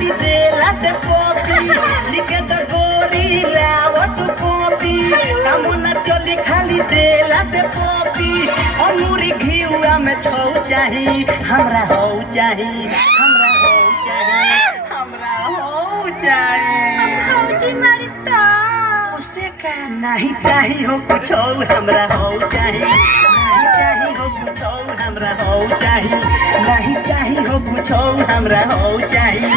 खाली देला ते कॉपी लिखे तो गोरी लावत कॉपी कामना चली खाली देला ते कॉपी अमूरी घिउआ में छौ चाही हमरा हो चाही हमरा हो चाही हमरा हो चाही भौजी मरता उसे का नहीं चाही हो कुछ हमरा हो चाही नहीं चाही हो कुछ हमरा हो चाही नहीं चाही हो कुछ हमरा हो चाही